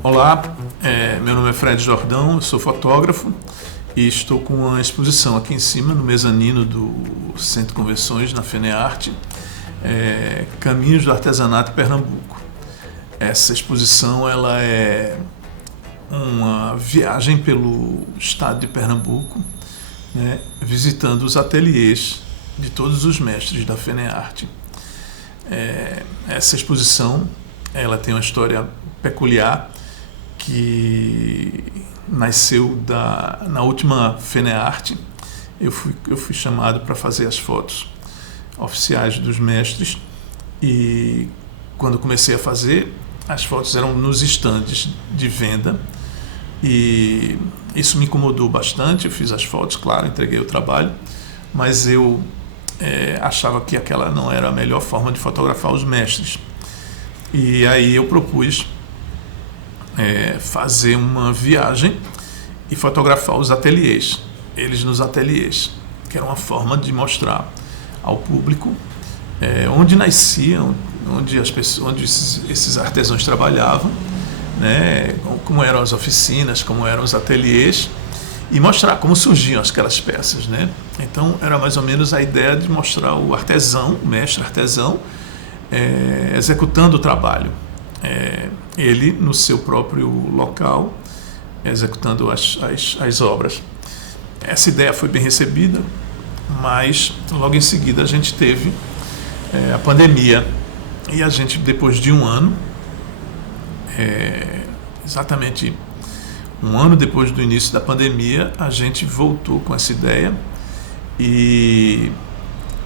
Olá, meu nome é Fred Jordão, eu sou fotógrafo e estou com uma exposição aqui em cima, no mezanino do Centro de Convenções, na FENEARTE, Caminhos do Artesanato Pernambuco. Essa exposição ela é uma viagem pelo estado de Pernambuco, né, visitando os ateliês de todos os mestres da FENEARTE. Essa exposição ela tem uma história peculiar que nasceu na última FENEARTE. Eu fui chamado para fazer as fotos oficiais dos mestres e quando comecei a fazer, as fotos eram nos estandes de venda e isso me incomodou bastante. Eu fiz as fotos, claro, entreguei o trabalho, mas eu achava que aquela não era a melhor forma de fotografar os mestres. E aí eu propus fazer uma viagem e fotografar os ateliês, eles nos ateliês, que era uma forma de mostrar ao público onde nasciam, onde esses artesãos trabalhavam, né, como eram as oficinas, como eram os ateliês, e mostrar como surgiam aquelas peças, né? Então era mais ou menos a ideia de mostrar o artesão, o mestre artesão, executando o trabalho, ele no seu próprio local, executando as obras. Essa ideia foi bem recebida, mas logo em seguida a gente teve a pandemia e a gente, depois de um ano, exatamente um ano depois do início da pandemia, a gente voltou com essa ideia e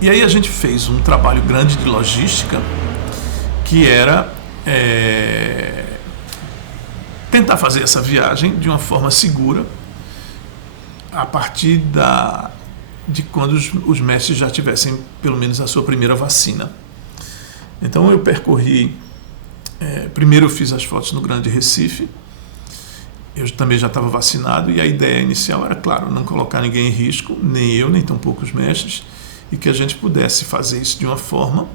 aí a gente fez um trabalho grande de logística, que era tentar fazer essa viagem de uma forma segura a partir de quando os mestres já tivessem pelo menos a sua primeira vacina. Então eu percorri, primeiro eu fiz as fotos no Grande Recife, eu também já estava vacinado e a ideia inicial era, claro, não colocar ninguém em risco, nem eu, nem tampouco os mestres, e que a gente pudesse fazer isso de uma forma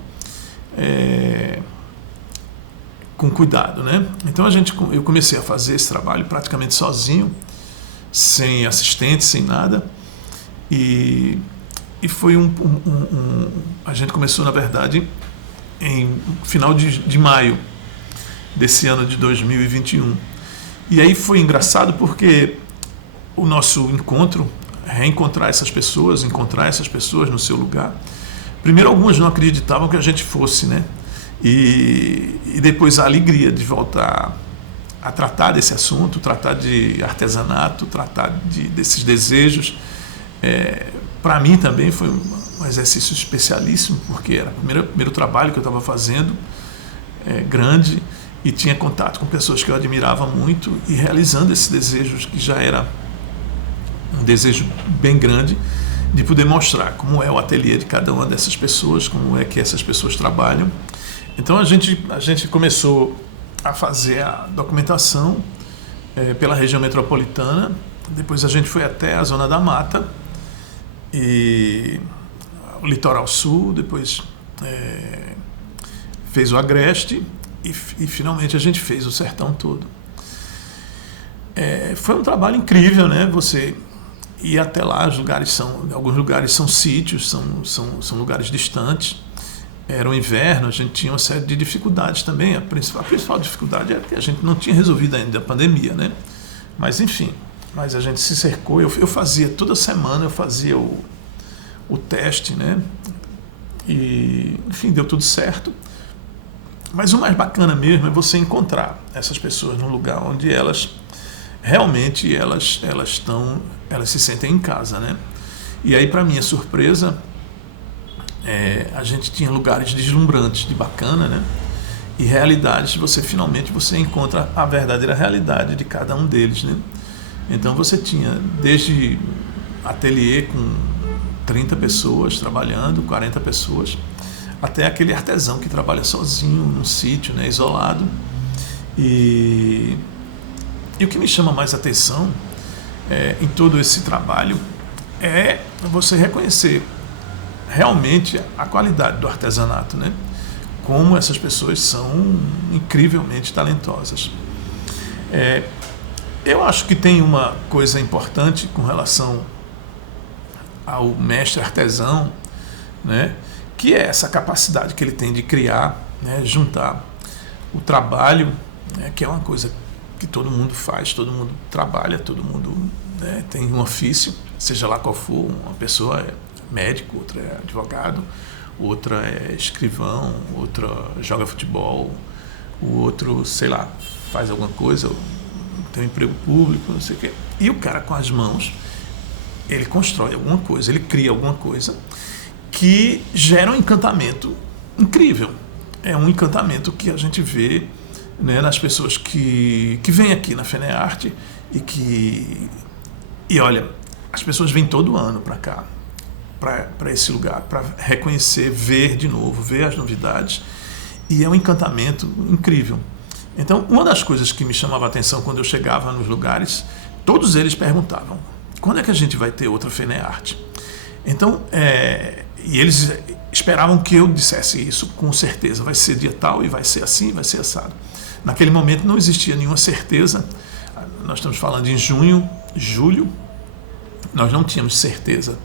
com cuidado, né? Então eu comecei a fazer esse trabalho praticamente sozinho, sem assistente, sem nada, e foi a gente começou, na verdade, em final de maio desse ano de 2021. E aí foi engraçado porque o nosso encontro, reencontrar essas pessoas, encontrar essas pessoas no seu lugar. Primeiro, algumas não acreditavam que a gente fosse, né? E depois a alegria de voltar a tratar desse assunto, tratar de artesanato, tratar desses desejos. Para mim também foi um exercício especialíssimo, porque era o primeiro trabalho que eu estava fazendo, grande, e tinha contato com pessoas que eu admirava muito e realizando esse desejo, que já era um desejo bem grande, de poder mostrar como é o ateliê de cada uma dessas pessoas, como é que essas pessoas trabalham. Então a gente começou a fazer a documentação pela região metropolitana, depois a gente foi até a Zona da Mata, e o Litoral Sul, depois fez o Agreste e finalmente a gente fez o Sertão todo. Foi um trabalho incrível, né? Você ir até lá, alguns lugares são sítios, são lugares distantes. Era o inverno, a gente tinha uma série de dificuldades também. A principal dificuldade era que a gente não tinha resolvido ainda a pandemia, né? Mas enfim, a gente se cercou. Eu fazia toda semana, eu fazia o teste, né? E enfim, deu tudo certo. Mas o mais bacana mesmo é você encontrar essas pessoas num lugar onde elas realmente elas se sentem em casa, né? E aí, para minha surpresa, a gente tinha lugares deslumbrantes, de bacana, né? E realidades, finalmente você encontra a verdadeira realidade de cada um deles, né? Então você tinha desde ateliê com 30 pessoas trabalhando, 40 pessoas, até aquele artesão que trabalha sozinho num sítio, né, isolado. E o que me chama mais atenção em todo esse trabalho é você reconhecer realmente a qualidade do artesanato, né? Como essas pessoas são incrivelmente talentosas. Eu acho que tem uma coisa importante com relação ao mestre artesão, né, que é essa capacidade que ele tem de criar, né, juntar o trabalho, né, que é uma coisa que todo mundo faz, todo mundo trabalha, todo mundo, né, tem um ofício, seja lá qual for. Uma pessoa é médico, outra é advogado, outra é escrivão, outra joga futebol, o outro, sei lá, faz alguma coisa, tem um emprego público, não sei o quê. E o cara, com as mãos, ele constrói alguma coisa, ele cria alguma coisa que gera um encantamento incrível. É um encantamento que a gente vê, né, nas pessoas que vêm aqui na FENEARTE e olha, as pessoas vêm todo ano para cá, para esse lugar, para reconhecer, ver de novo, ver as novidades, e é um encantamento incrível. Então, uma das coisas que me chamava a atenção quando eu chegava nos lugares, todos eles perguntavam: quando é que a gente vai ter outra FENEARTE? Então, e eles esperavam que eu dissesse isso com certeza: vai ser dia tal e vai ser assim, vai ser assado. Naquele momento não existia nenhuma certeza. Nós estamos falando em junho, julho, nós não tínhamos certeza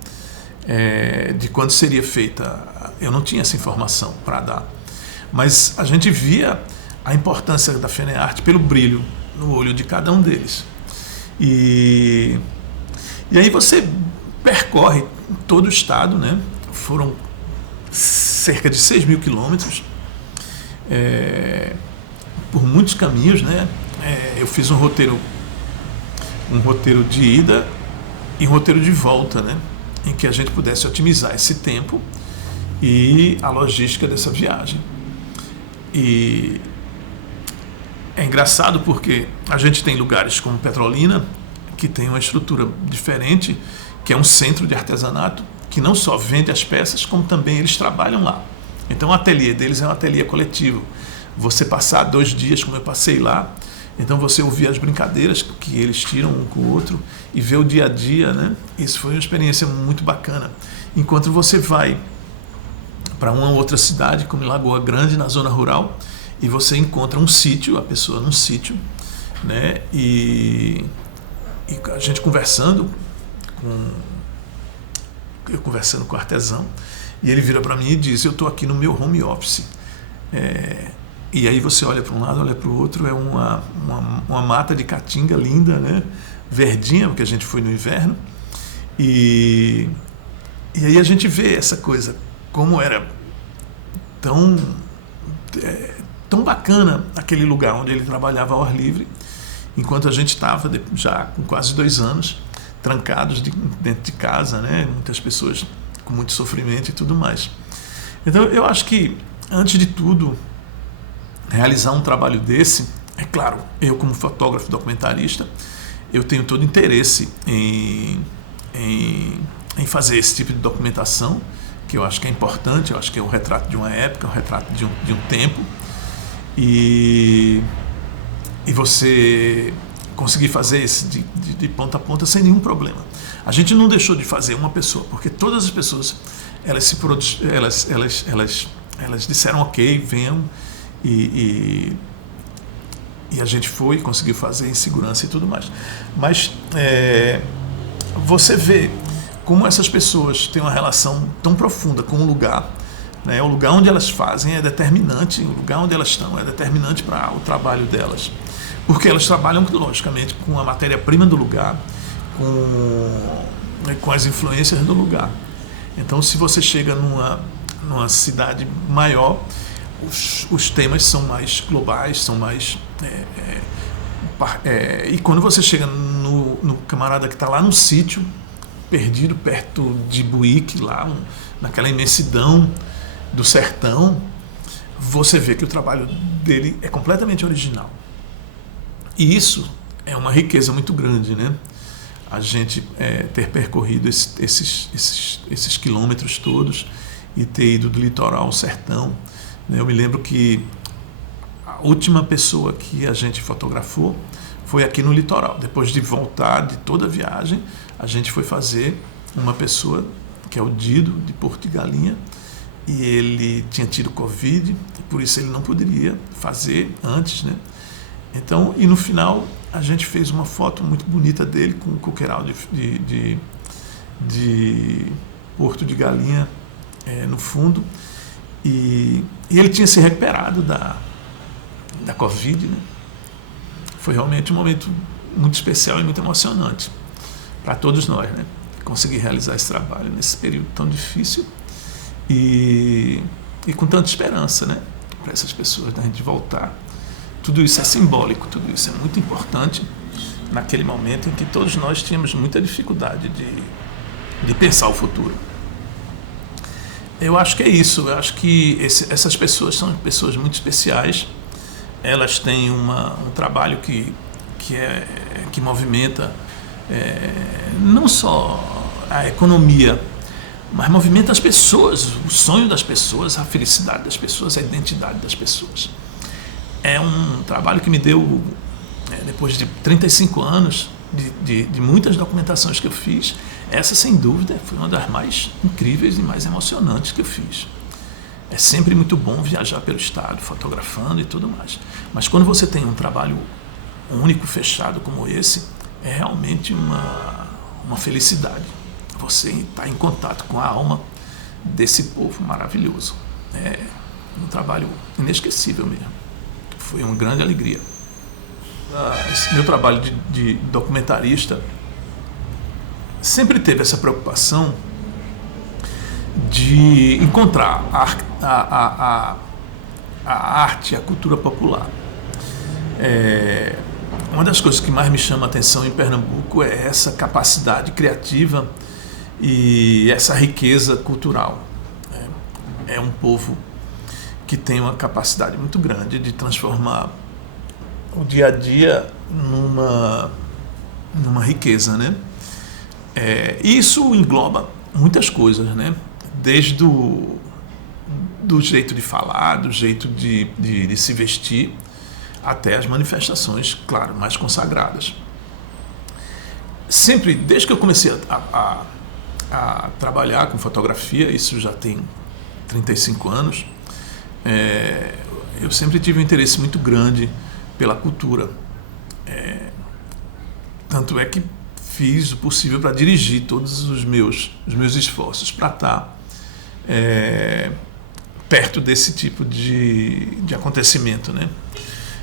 de quando seria feita. Eu não tinha essa informação para dar, mas a gente via a importância da FENEARTE pelo brilho no olho de cada um deles. E aí você percorre todo o estado, né? Foram cerca de 6.000 quilômetros, por muitos caminhos, né? Eu fiz um roteiro de ida e um roteiro de volta, né? Em que a gente pudesse otimizar esse tempo e a logística dessa viagem. E é engraçado porque a gente tem lugares como Petrolina, que tem uma estrutura diferente, que é um centro de artesanato, que não só vende as peças, como também eles trabalham lá. Então o ateliê deles é um ateliê coletivo. Você passar 2 dias, como eu passei lá, então você ouvir as brincadeiras que eles tiram um com o outro e ver o dia a dia, né? Isso foi uma experiência muito bacana. Enquanto você vai para uma outra cidade, como Lagoa Grande, na zona rural, e você encontra um sítio, a pessoa num sítio, né? E a gente conversando com o artesão, e ele vira para mim e diz: eu estou aqui no meu home office. E aí você olha para um lado, olha para o outro, é uma mata de caatinga linda, né? Verdinha, porque a gente foi no inverno. E aí a gente vê essa coisa, como era tão bacana aquele lugar onde ele trabalhava ao ar livre, enquanto a gente estava já com quase 2 anos trancados dentro de casa, né? Muitas pessoas com muito sofrimento e tudo mais. Então eu acho que, antes de tudo, realizar um trabalho desse, é claro, eu como fotógrafo documentarista, eu tenho todo interesse em fazer esse tipo de documentação, que eu acho que é importante. Eu acho que é o retrato de uma época, o retrato de um tempo, e você conseguir fazer isso de ponta a ponta sem nenhum problema. A gente não deixou de fazer uma pessoa, porque todas as pessoas elas disseram ok, venham, e a gente foi e conseguiu fazer em segurança e tudo mais. Mas você vê como essas pessoas têm uma relação tão profunda com o lugar, né? O lugar onde elas fazem é determinante, o lugar onde elas estão é determinante para o trabalho delas, porque elas trabalham, logicamente, com a matéria-prima do lugar, com as influências do lugar. Então, se você chega numa cidade maior, os temas são mais globais, são mais... e quando você chega no camarada que está lá no sítio, perdido perto de Buíque, lá naquela imensidão do sertão, você vê que o trabalho dele é completamente original. E isso é uma riqueza muito grande, né? A gente ter percorrido esses quilômetros todos e ter ido do litoral ao sertão. Eu me lembro que a última pessoa que a gente fotografou foi aqui no litoral. Depois de voltar de toda a viagem, a gente foi fazer uma pessoa, que é o Dido, de Porto de Galinha, e ele tinha tido Covid, e por isso ele não poderia fazer antes, né? Então, e no final a gente fez uma foto muito bonita dele com um coqueiral de Porto de Galinha no fundo, e ele tinha se recuperado da Covid, né? Foi realmente um momento muito especial e muito emocionante para todos nós, né? Conseguir realizar esse trabalho nesse período tão difícil e com tanta esperança, né? Para essas pessoas, da gente voltar. Tudo isso é simbólico, tudo isso é muito importante naquele momento em que todos nós tínhamos muita dificuldade de pensar o futuro. Eu acho que é isso, eu acho que essas pessoas são pessoas muito especiais, elas têm um trabalho que movimenta não só a economia, mas movimenta as pessoas, o sonho das pessoas, a felicidade das pessoas, a identidade das pessoas. É um trabalho que me deu, depois de 35 anos de muitas documentações que eu fiz, essa sem dúvida foi uma das mais incríveis e mais emocionantes que eu fiz. É sempre muito bom viajar pelo estado, fotografando e tudo mais. Mas quando você tem um trabalho único, fechado como esse, é realmente uma felicidade. Você está em contato com a alma desse povo maravilhoso. É um trabalho inesquecível mesmo. Foi uma grande alegria. Esse meu trabalho de documentarista sempre teve essa preocupação de encontrar a arte, a cultura popular. Uma das coisas que mais me chama a atenção em Pernambuco é essa capacidade criativa e essa riqueza cultural. É um povo que tem uma capacidade muito grande de transformar o dia a dia numa riqueza, né? Isso engloba muitas coisas, né? Desde do jeito de falar, do jeito de se vestir, até as manifestações, claro, mais consagradas. Sempre, desde que eu comecei a trabalhar com fotografia, isso já tem 35 anos, eu sempre tive um interesse muito grande pela cultura. Tanto é que fiz o possível para dirigir todos os meus esforços para estar perto desse tipo de acontecimento, né?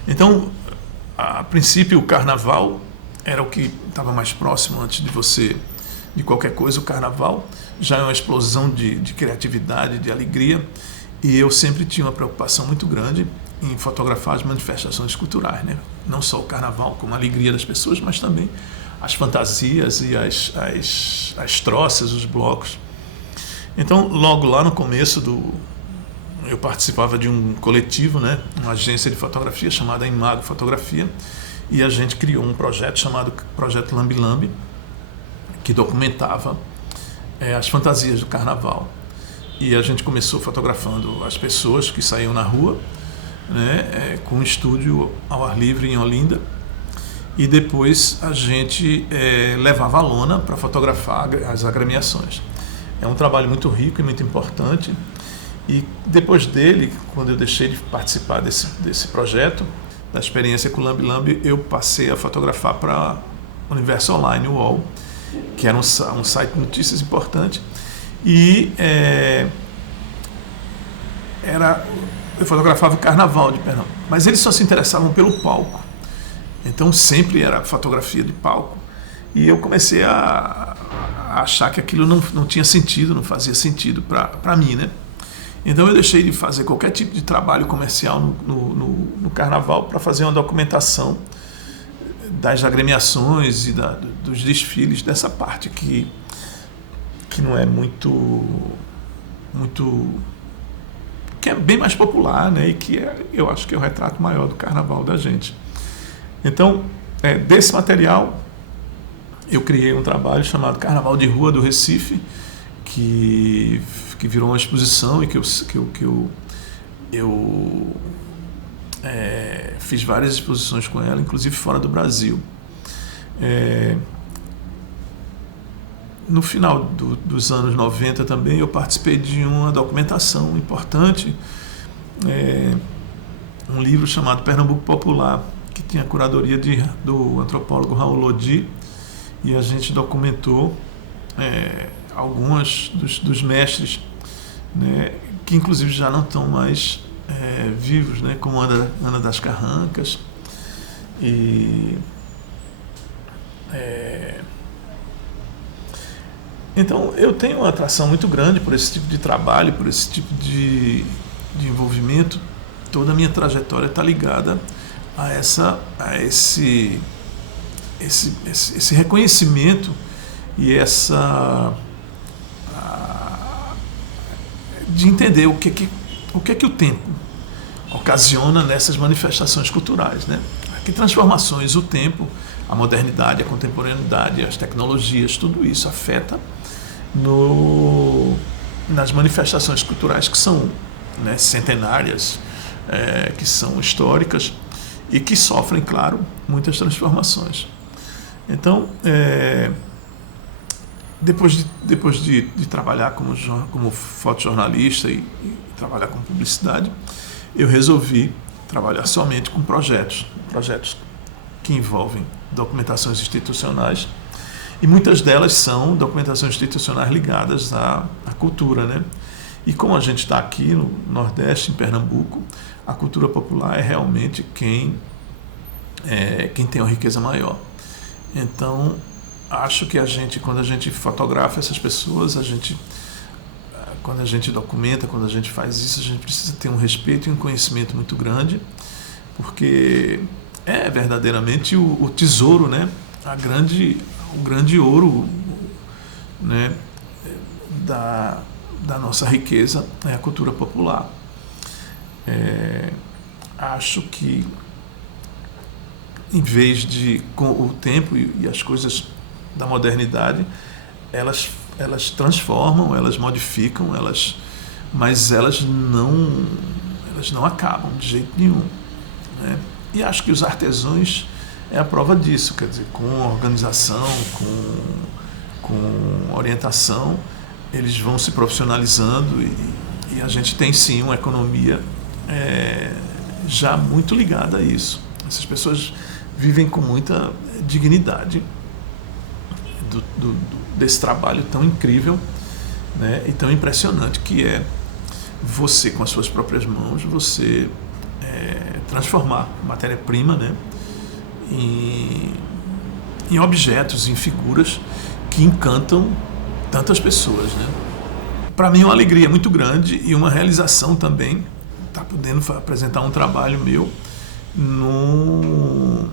Então, a princípio, o carnaval era o que estava mais próximo antes de qualquer coisa. O carnaval já é uma explosão de criatividade, de alegria, e eu sempre tinha uma preocupação muito grande em fotografar as manifestações culturais, né? Não só o carnaval, como a alegria das pessoas, mas também as fantasias e as troças, os blocos. Então, logo lá no começo eu participava de um coletivo, né, uma agência de fotografia chamada Imago Fotografia, e a gente criou um projeto chamado Projeto Lambi Lambi, que documentava as fantasias do carnaval. E a gente começou fotografando as pessoas que saíam na rua, né, com um estúdio ao ar livre em Olinda, e depois a gente levava a lona para fotografar as agremiações. É um trabalho muito rico e muito importante. E depois dele, quando eu deixei de participar desse projeto, da experiência com o Lambi Lambi, eu passei a fotografar para o Universo Online, o UOL, que era um site de notícias importante. E eu fotografava o carnaval de Pernambuco, mas eles só se interessavam pelo palco. Então sempre era fotografia de palco. E eu comecei a achar que aquilo não tinha sentido, não fazia sentido para mim, né? Então eu deixei de fazer qualquer tipo de trabalho comercial no carnaval para fazer uma documentação das agremiações e dos desfiles, dessa parte que não é muito que é bem mais popular, né? E que eu acho que é o retrato maior do carnaval da gente. Então, desse material eu criei um trabalho chamado Carnaval de Rua do Recife, que virou uma exposição e que eu fiz várias exposições com ela, inclusive fora do Brasil. No final dos anos 90 também eu participei de uma documentação importante, um livro chamado Pernambuco Popular, que tinha a curadoria do antropólogo Raul Lodi, e a gente documentou alguns dos mestres, né, que inclusive já não estão mais vivos, né, como Ana das Carrancas. Então eu tenho uma atração muito grande por esse tipo de trabalho, por esse tipo de envolvimento. Toda a minha trajetória está ligada a esse reconhecimento e de entender o que o tempo ocasiona nessas manifestações culturais, né? Que transformações o tempo, a modernidade, a contemporaneidade, as tecnologias, tudo isso afeta nas manifestações culturais que são, né, centenárias, que são históricas e que sofrem, claro, muitas transformações. Então, depois de trabalhar como fotojornalista e trabalhar com publicidade, eu resolvi trabalhar somente com projetos que envolvem documentações institucionais, e muitas delas são documentações institucionais ligadas à cultura, né? E como a gente está aqui no Nordeste, em Pernambuco, a cultura popular é realmente quem tem uma riqueza maior. Então, acho que quando a gente fotografa essas pessoas, quando a gente documenta, quando a gente faz isso, a gente precisa ter um respeito e um conhecimento muito grande, porque é verdadeiramente o tesouro, né? O grande ouro, né, da nossa riqueza é a cultura popular. Acho que, em vez de, com o tempo e as coisas da modernidade, elas transformam, elas modificam, mas elas não acabam de jeito nenhum, né? E acho que os artesãos é a prova disso, quer dizer, com organização, com orientação, eles vão se profissionalizando e a gente tem sim uma economia já muito ligada a isso. Essas pessoas vivem com muita dignidade desse trabalho tão incrível, né, e tão impressionante que é você, com as suas próprias mãos, você transformar matéria-prima, né, em objetos, em figuras que encantam tantas pessoas, né? Para mim é uma alegria muito grande e uma realização também estar podendo apresentar um trabalho meu num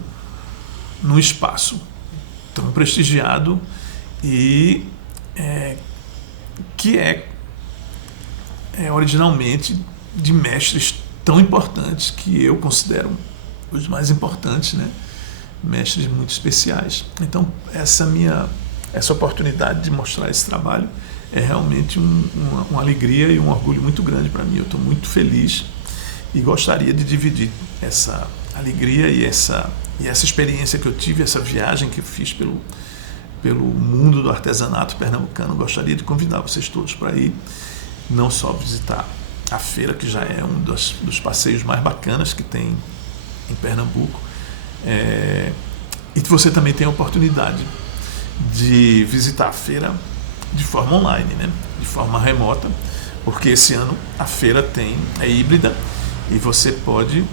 espaço tão prestigiado e que é originalmente de mestres tão importantes que eu considero os mais importantes, né? Mestres muito especiais. Então essa oportunidade de mostrar esse trabalho é realmente uma alegria e um orgulho muito grande para mim. Eu estou muito feliz e gostaria de dividir essa alegria e essa experiência que eu tive, essa viagem que eu fiz pelo mundo do artesanato pernambucano. Gostaria de convidar vocês todos para ir, não só visitar a feira, que já é um dos passeios mais bacanas que tem em Pernambuco, e você também tem a oportunidade de visitar a feira de forma online, né? De forma remota, porque esse ano a feira é híbrida e você pode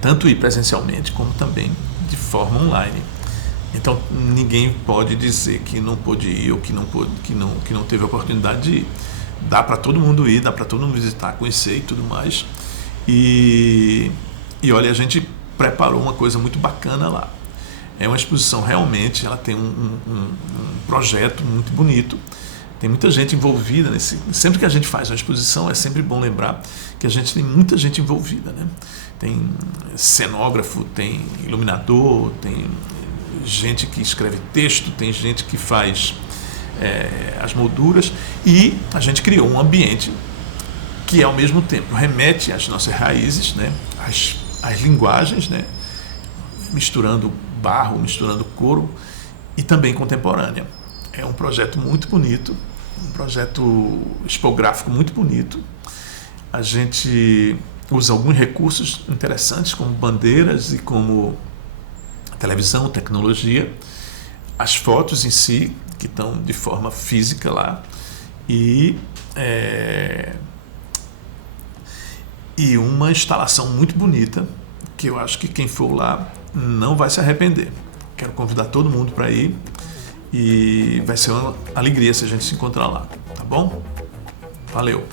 tanto ir presencialmente como também de forma online. Então ninguém pode dizer que não pôde ir ou que não teve a oportunidade de ir. Dá para todo mundo ir, dá para todo mundo visitar, conhecer e tudo mais. E olha, a gente preparou uma coisa muito bacana lá. É uma exposição realmente, ela tem um projeto muito bonito. Tem muita gente envolvida sempre que a gente faz uma exposição, é sempre bom lembrar que a gente tem muita gente envolvida, né? Tem cenógrafo, tem iluminador, tem gente que escreve texto, tem gente que faz as molduras, e a gente criou um ambiente que ao mesmo tempo remete às nossas raízes, né? Às linguagens, né? Misturando barro, misturando couro, e também contemporânea. É um projeto muito bonito, um projeto expográfico muito bonito. A gente usa alguns recursos interessantes, como bandeiras e como televisão, tecnologia, as fotos em si, que estão de forma física lá, e uma instalação muito bonita, que eu acho que quem for lá não vai se arrepender. Quero convidar todo mundo para ir e vai ser uma alegria se a gente se encontrar lá, tá bom? Valeu!